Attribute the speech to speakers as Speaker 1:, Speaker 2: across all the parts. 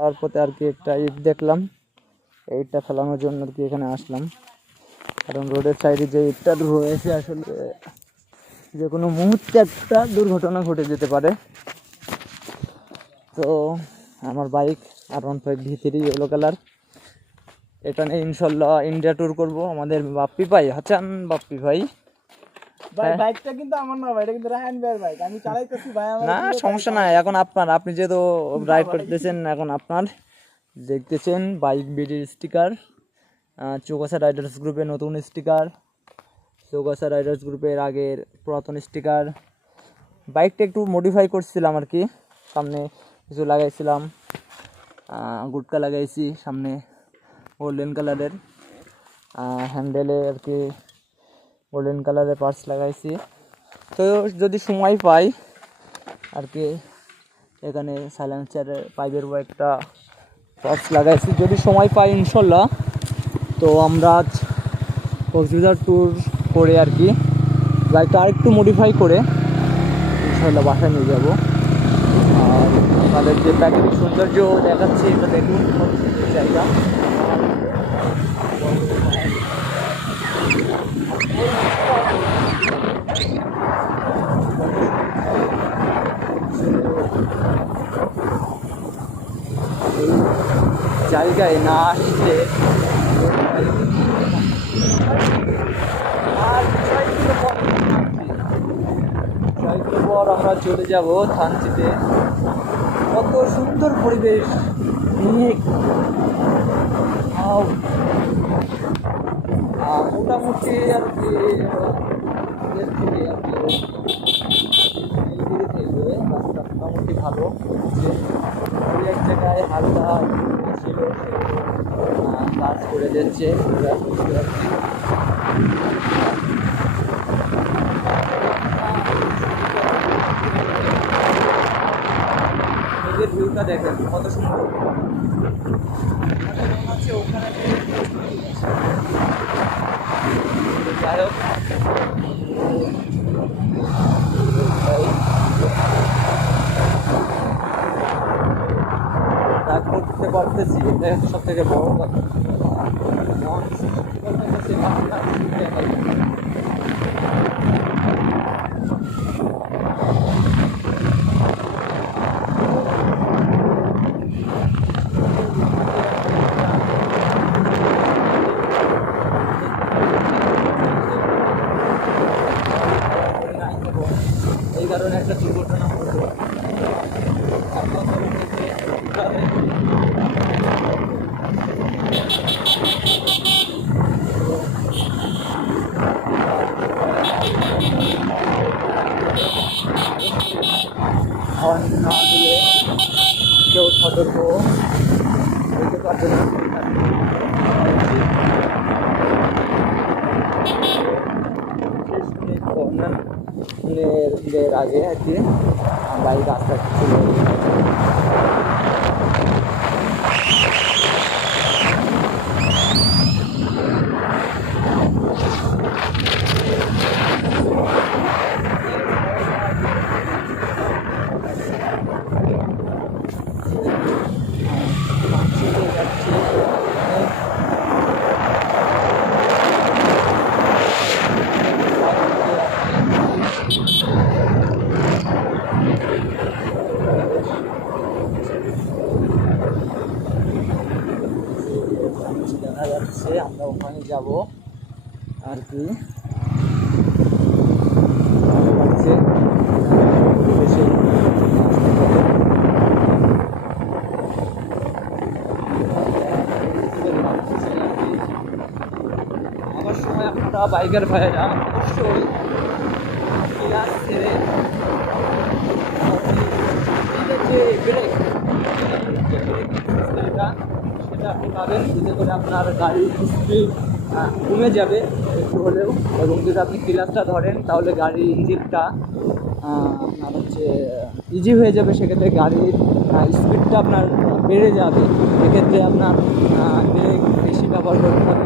Speaker 1: তারপরে আর কি একটা ইট দেখলাম। এইটটা ফেলানোর জন্য আর কি এখানে আসলাম। কারণ রোডের সাইডে যে ইটটা রয়েছে আসলে যে কোনো মুহূর্তে একটা দুর্ঘটনা ঘটে যেতে পারে। তো আমার বাইক আর one five V three yellow colour এটা নিয়ে ইনশাল্লাহ ইন্ডিয়া ট্যুর করব। আমাদের বাপ্পি ভাই হাসান বাপ্পি ভাই।
Speaker 2: ভাই। বাইকটা কিন্তু আমার না ভাই এটা কিন্তু রাহান ভাইয়ের বাইক আমি চালাইতেছি ভাই আমার
Speaker 1: না সমস্যা নাই এখন আপনার আপনি যেহেতু রাইড করতেছেন এখন আপনার দেখতেছেন বাইক বিডির স্টিকার চৌকাছা রাইডার্স গ্রুপের নতুন স্টিকার চৌকাছা রাইডার্স গ্রুপের আগের পুরাতন স্টিকার বাইকটা একটু মডিফাই করছিলাম আর কি সামনে কিছু লাগাইছিলাম গুটকা লাগাইছি সামনে গোল্ডেন কালারের হ্যান্ডেলে আর কি গোল্ডেন কালারের পার্স লাগাইছি। তো যদি সময় পাই, আর কি, এখানে সাইলেন্সারের পাইপের একটা পার্স লাগাইছি। যদি সময় পাই, ইনশাল্লাহ। তো আমরা আজ কক্সবাজার ট্যুর করে আর কি বাইকটা আরেকটু মডিফাই করে ইনশাল্লাহ বাসায় নিয়ে যাব। আর আমাদের যে প্রাকৃতিক সৌন্দর্য দেখাচ্ছি, এটা দেখুন জায়গা। জায়গায় না আসলে পর আমরা চলে যাব থানচিতে। কত সুন্দর পরিবেশ। মেঘ। মোটামুটি আর কি মোটামুটি ভালো। ওই এক জায়গায় হালকা ছিল কাজ করে যাচ্ছে। মেঘের ভিউটা দেখেন, কত সুন্দর। হচ্ছে ওখানে যাই হোক করতে পারতেছি এটা সব থেকে বড় কথা কারণে একটা দুর্ঘটনা হলো হর্ন না দিলে কেউ সতর্ক হতে পারবে না। কর্নারের আগে আর কি? বাইক রাস্তা আস্তে চলে যাবে। চলে যাচ্ছে দেখা যাচ্ছে আমরা ওখানে যাব আর কি। লাগছে পরিবেশে আমার সময় বাইকের ভাইয়েরা অবশ্যই যে ব্রেক সিস্টেমটা সেটা আপনি পাবেন যাতে করে আপনার গাড়ির স্পিড কমে যাবে একটু হলেও। এবং যদি আপনি ক্লাসটা ধরেন, তাহলে গাড়ির ইঞ্জিনটা আপনার হচ্ছে ইজি হয়ে যাবে। সেক্ষেত্রে গাড়ির স্পিডটা আপনার বেড়ে যাবে। এক্ষেত্রে আপনার ব্রেক বেশি ব্যবহার করতে হবে।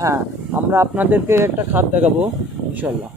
Speaker 1: হ্যাঁ আমরা আপনাদেরকে একটা খাত দেখাবো ইনশাল্লাহ